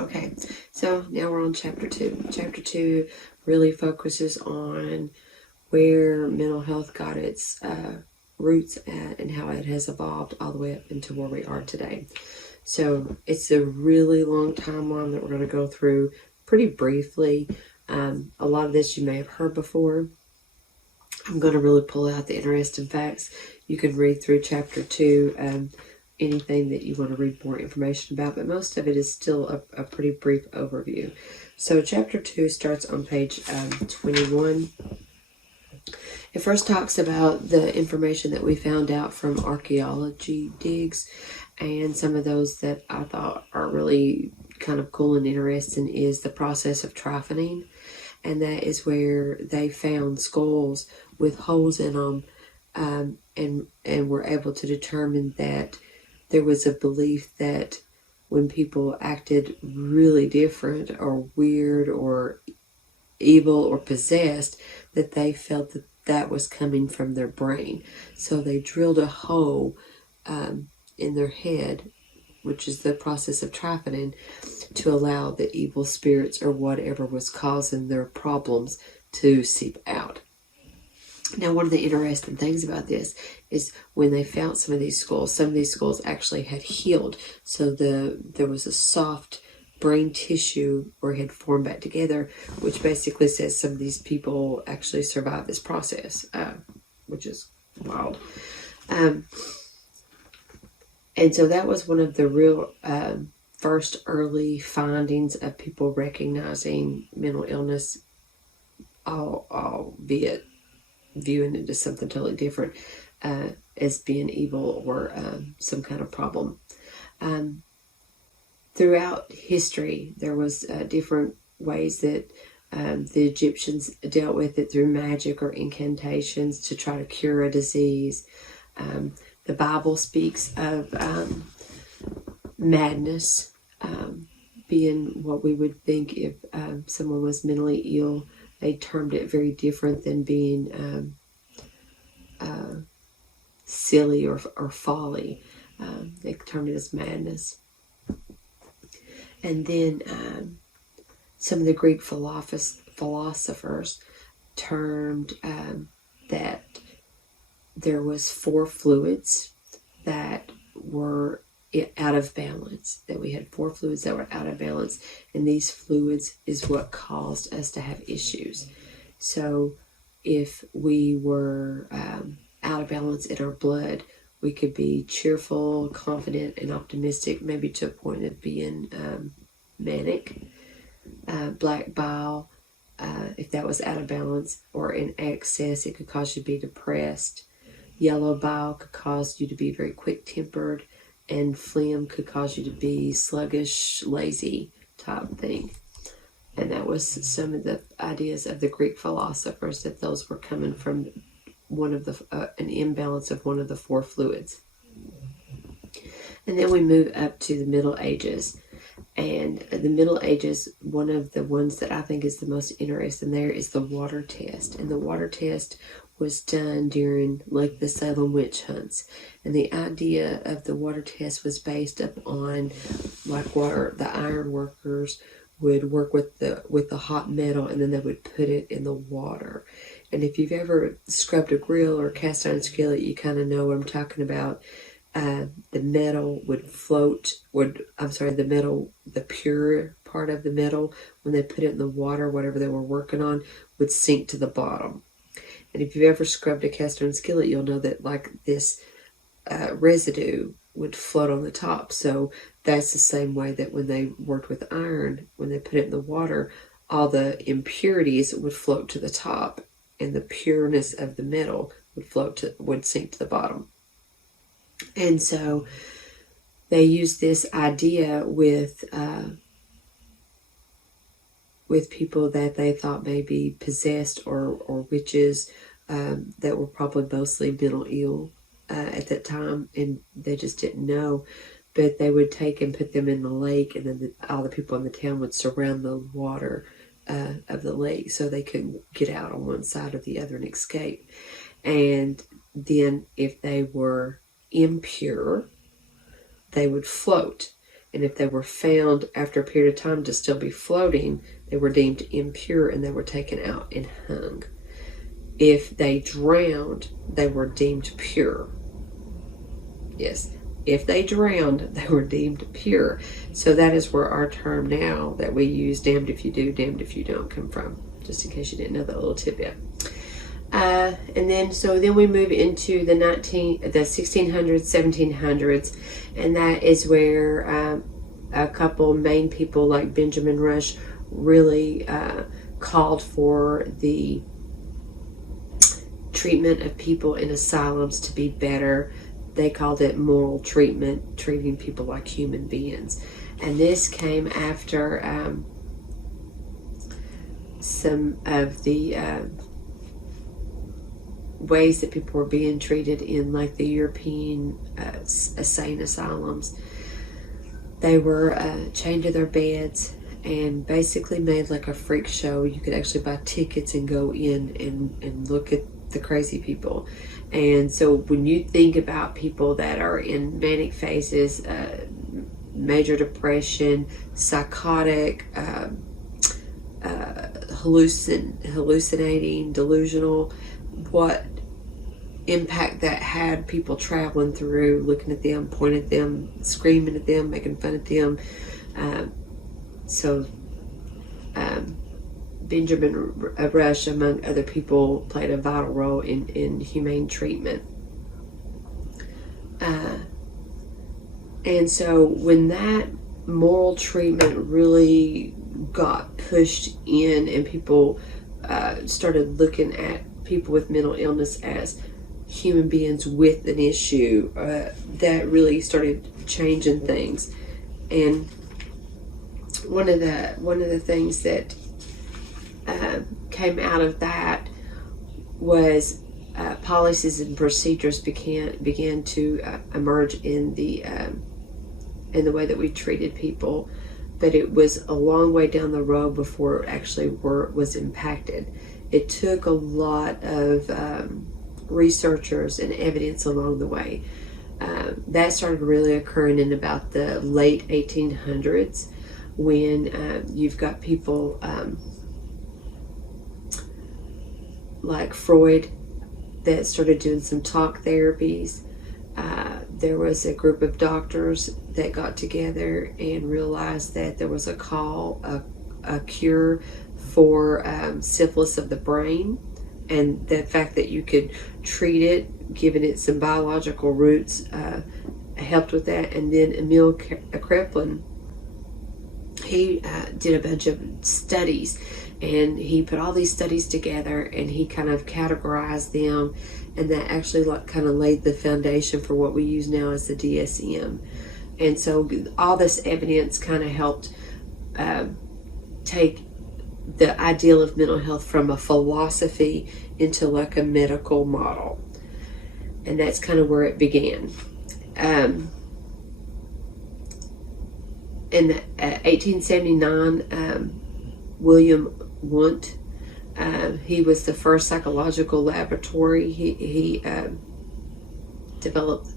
Okay, so now we're on chapter 2. Chapter 2 really focuses on where mental health got its roots at and how it has evolved all the way up into where we are today. So it's a really long timeline that we're going to go through pretty briefly. A lot of this you may have heard before. I'm going to really pull out the interesting facts. You can read through chapter 2, anything that you want to read more information about, but most of it is still a pretty brief overview. So chapter 2 starts on page 21. It first talks about the information that we found out from archaeology digs, and some of those that I thought are really kind of cool and interesting is the process of triphoning, and that is where they found skulls with holes in them, and were able to determine that there was a belief that when people acted really different or weird or evil or possessed, that they felt that that was coming from their brain. So they drilled a hole in their head, which is the process of triphoning, to allow the evil spirits or whatever was causing their problems to seep out. Now, one of the interesting things about this is when they found some of these skulls actually had healed. So there was a soft brain tissue or had formed back together, which basically says some of these people actually survived this process, which is wild. And so that was one of the real first early findings of people recognizing mental illness, albeit viewing it as something totally different, as being evil or some kind of problem. Throughout history, there was different ways that the Egyptians dealt with it, through magic or incantations to try to cure a disease. The Bible speaks of madness being what we would think if someone was mentally ill. They termed it very different than being silly or folly. They termed it as madness. And then some of the Greek philosophers termed that there was 4 fluids that were out of balance, that we had 4 fluids that were out of balance, and these fluids is what caused us to have issues. So if we were out of balance in our blood, we could be cheerful, confident, and optimistic, maybe to a point of being manic. Black bile, if that was out of balance or in excess, it could cause you to be depressed. Yellow bile could cause you to be very quick-tempered, and phlegm could cause you to be sluggish, lazy type thing. And that was some of the ideas of the Greek philosophers, that those were coming from one of the an imbalance of one of the 4 fluids. And then we move up to the Middle Ages. And the Middle Ages, one of the ones that I think is the most interesting there is the water test. And the water test was done during like the Salem witch hunts. And the idea of the water test was based upon like water, the iron workers would work with the hot metal, and then they would put it in the water. And if you've ever scrubbed a grill or cast iron skillet, you kind of know what I'm talking about. The metal would float, the pure part of the metal, when they put it in the water, whatever they were working on, would sink to the bottom. And if you've ever scrubbed a cast iron skillet, you'll know that like this residue would float on the top. So that's the same way that when they worked with iron, when they put it in the water, all the impurities would float to the top, and the pureness of the metal would sink to the bottom. And so they used this idea with people that they thought may be possessed or witches, that were probably mostly mental ill at that time, and they just didn't know. But they would take and put them in the lake, and then all the people in the town would surround the water of the lake so they couldn't get out on one side or the other and escape. And then if they were impure, they would float. and if they were found after a period of time to still be floating, they were deemed impure and they were taken out and hung. If they drowned, they were deemed pure. Yes, if they drowned, they were deemed pure. So that is where our term now that we use, damned if you do, damned if you don't, come from, just in case you didn't know that little tidbit. And then we move into the 1600s, 1700s, and that is where a couple main people like Benjamin Rush really called for the treatment of people in asylums to be better. They called it moral treatment, treating people like human beings. And this came after some of the ways that people were being treated in like the European insane asylums. They were chained to their beds and basically made like a freak show. You could actually buy tickets and go in and look at the crazy people. And so when you think about people that are in manic phases, major depression, psychotic, hallucinating, delusional, what impact that had, people traveling through, looking at them, pointing at them, screaming at them, making fun of them. Benjamin Rush, among other people, played a vital role in humane treatment. And so when that moral treatment really got pushed in and people started looking at people with mental illness as human beings with an issue, that really started changing things. And one of the things that came out of that was policies and procedures began to emerge in the way that we treated people, but it was a long way down the road before it actually was impacted. It took a lot of researchers and evidence along the way. That started really occurring in about the late 1800s, when you've got people like Freud that started doing some talk therapies. There was a group of doctors that got together and realized that there was a cure for syphilis of the brain, and the fact that you could treat it, giving it some biological roots, helped with that. And then Emil Kraepelin, he did a bunch of studies, and he put all these studies together and he kind of categorized them, and that actually kind of laid the foundation for what we use now as the DSM. And so all this evidence kind of helped take the ideal of mental health from a philosophy into like a medical model, and that's kind of where it began. In 1879, William Wundt, he was the first psychological laboratory. He developed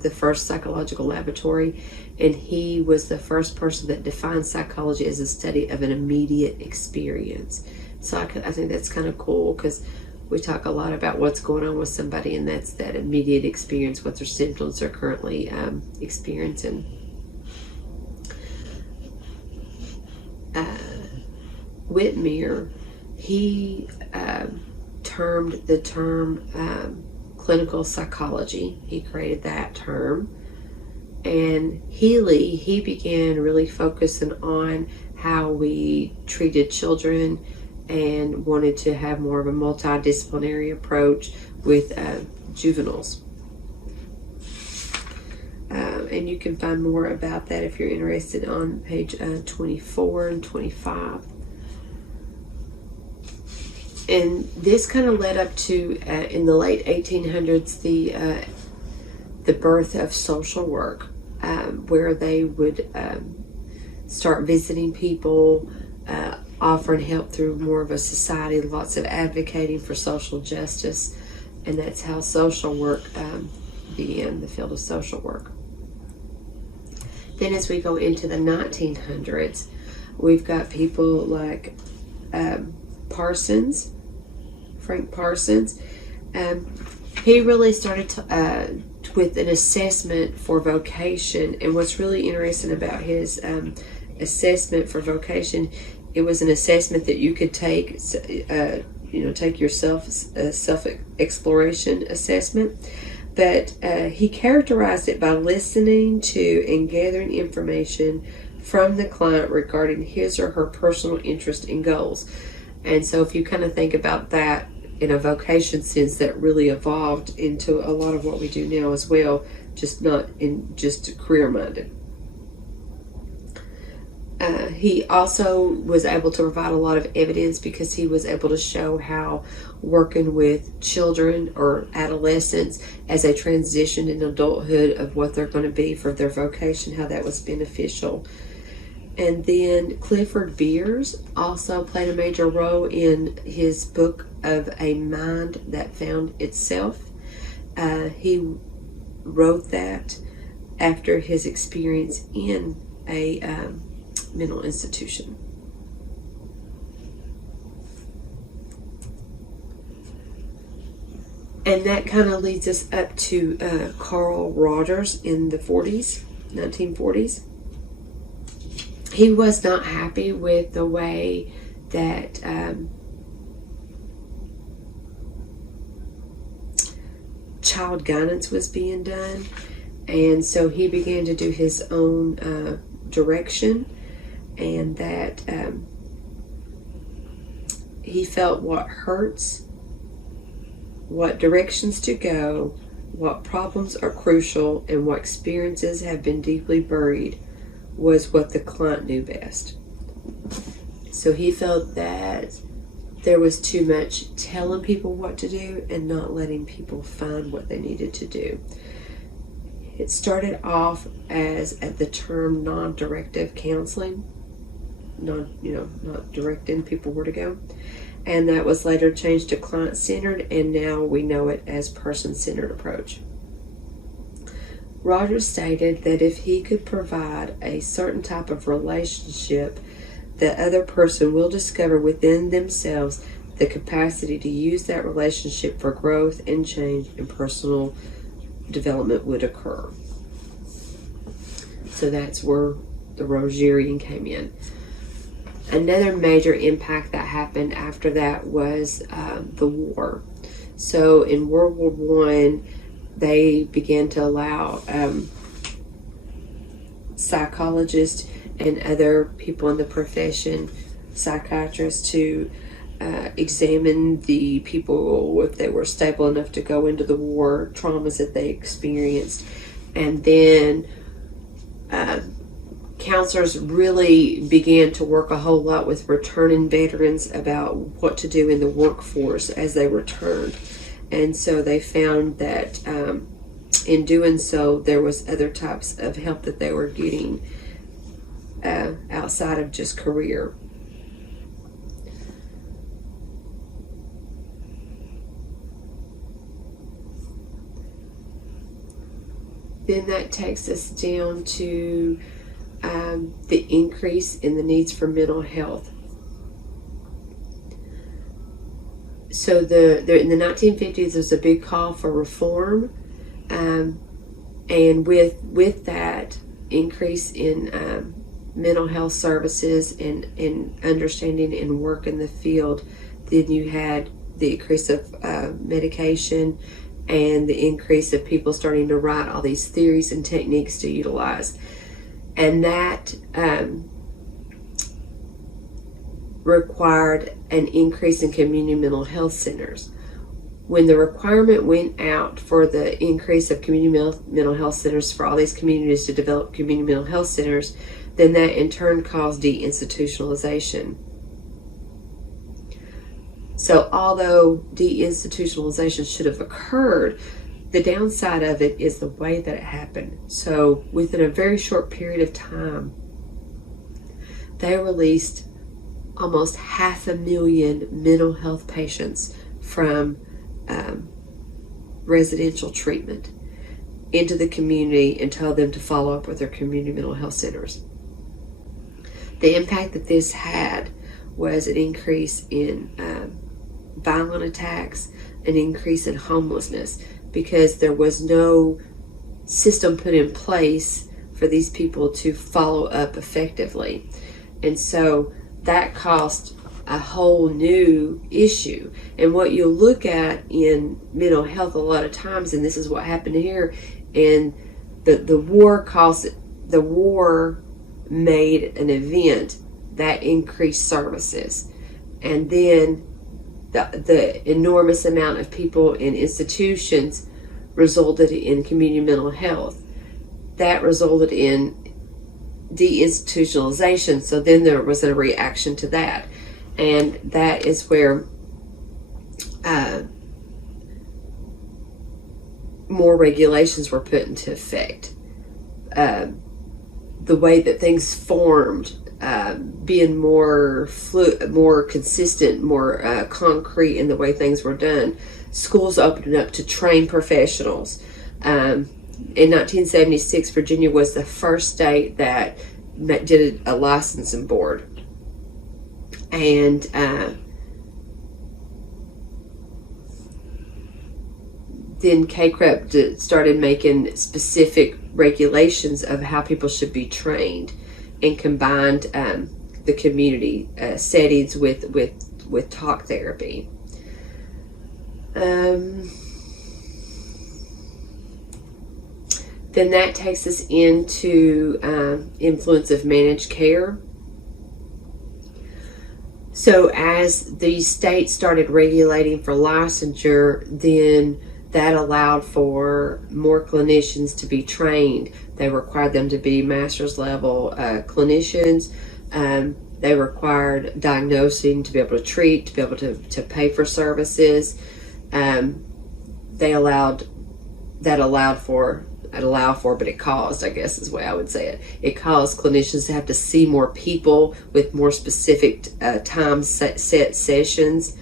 the first psychological laboratory, and he was the first person that defined psychology as a study of an immediate experience. So I think that's kind of cool, because we talk a lot about what's going on with somebody, and that's that immediate experience, what their symptoms are currently experiencing. Whitmer, he termed the term clinical psychology. He created that term. And Healy, he began really focusing on how we treated children and wanted to have more of a multidisciplinary approach with juveniles. And you can find more about that if you're interested on page 24 and 25. And this kind of led up to, in the late 1800s, the birth of social work, where they would start visiting people, offering help through more of a society, lots of advocating for social justice, and that's how social work began, the field of social work. Then as we go into the 1900s, we've got people like Parsons, Frank Parsons. He really started with an assessment for vocation. And what's really interesting about his assessment for vocation, it was an assessment that you could take, take your self-exploration assessment. But he characterized it by listening to and gathering information from the client regarding his or her personal interest and goals. And so if you kind of think about that in a vocation sense, that really evolved into a lot of what we do now as well, just not in just career-minded. He also was able to provide a lot of evidence because he was able to show how working with children or adolescents as they transitioned in adulthood of what they're going to be for their vocation, how that was beneficial. And then Clifford Beers also played a major role in his book of A Mind That Found Itself. He wrote that after his experience in a mental institution. And that kind of leads us up to Carl Rogers in the 1940s. He was not happy with the way that child guidance was being done, and so he began to do his own direction, and that he felt what hurts, what directions to go, what problems are crucial, and what experiences have been deeply buried was what the client knew best. So he felt that there was too much telling people what to do and not letting people find what they needed to do. It started off as at the term non-directive counseling, not directing people where to go, and that was later changed to client-centered, and now we know it as person-centered approach. Rogers stated that if he could provide a certain type of relationship, the other person will discover within themselves the capacity to use that relationship for growth and change, and personal development would occur. So that's where the Rogerian came in. Another major impact that happened after that was the war. So in World War I, they began to allow psychologists and other people in the profession, psychiatrists, to examine the people if they were stable enough to go into the war, traumas that they experienced. And then counselors really began to work a whole lot with returning veterans about what to do in the workforce as they returned. And so they found that in doing so, there was other types of help that they were getting outside of just career. Then that takes us down to the increase in the needs for mental health. So in the 1950s, there's a big call for reform, and with that increase in mental health services and understanding and work in the field, then you had the increase of medication and the increase of people starting to write all these theories and techniques to utilize. And that required an increase in community mental health centers. When the requirement went out for the increase of community mental health centers for all these communities to develop community mental health centers, then that in turn caused deinstitutionalization. So although deinstitutionalization should have occurred, the downside of it is the way that it happened. So within a very short period of time, they released almost 500,000 mental health patients from residential treatment. into the community and told them to follow up with their community mental health centers. The impact that this had was an increase in violent attacks, an increase in homelessness, because there was no system put in place for these people to follow up effectively. And so that caused a whole new issue. And what you'll look at in mental health a lot of times, and this is what happened here, and the war made an event that increased services. And then the enormous amount of people in institutions resulted in community mental health. That resulted in deinstitutionalization. So then there was a reaction to that. And that is where more regulations were put into effect. The way that things formed, being more more consistent, more concrete in the way things were done. Schools opened up to train professionals. In 1976, Virginia was the first state that did a licensing board. And then CACREP started making specific regulations of how people should be trained, and combined the community settings with talk therapy. Then that takes us into influence of managed care. So as these states started regulating for licensure, then that allowed for more clinicians to be trained. They required them to be master's level clinicians. They required diagnosing to be able to treat, to be able to pay for services. They allowed for, but it caused, I guess is the way I would say it. It caused clinicians to have to see more people with more specific time set sessions.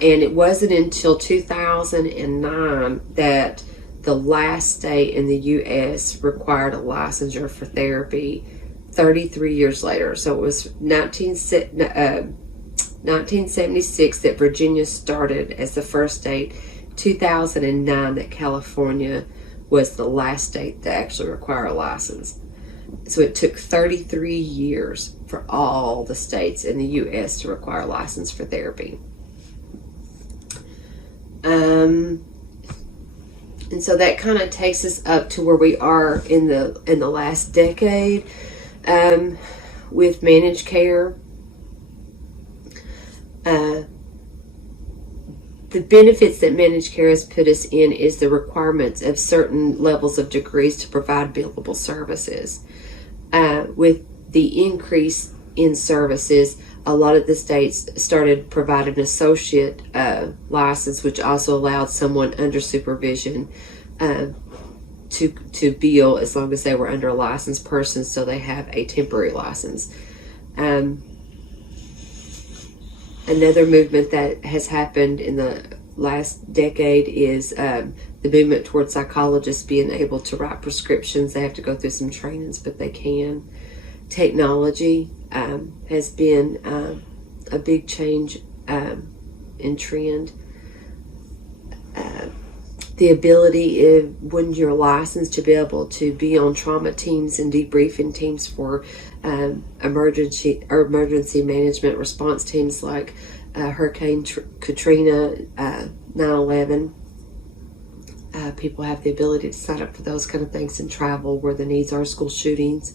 And it wasn't until 2009 that the last state in the U.S. required a licensure for therapy 33 years later. So it was 1976 that Virginia started as the first state, 2009 that California was the last state to actually require a license. So it took 33 years for all the states in the U.S. to require a license for therapy. And so that kind of takes us up to where we are in the last decade with managed care. The benefits that managed care has put us in is the requirements of certain levels of degrees to provide billable services. With the increase in services, a lot of the states started providing an associate license, which also allowed someone under supervision to bill as long as they were under a licensed person, so they have a temporary license. Another movement that has happened in the last decade is the movement towards psychologists being able to write prescriptions. They have to go through some trainings, but they can. Technology has been a big change in trend. The ability, when you're licensed, to be able to be on trauma teams and debriefing teams for emergency management response teams like Hurricane Katrina, 9/11. People have the ability to sign up for those kind of things and travel where the needs are, school shootings.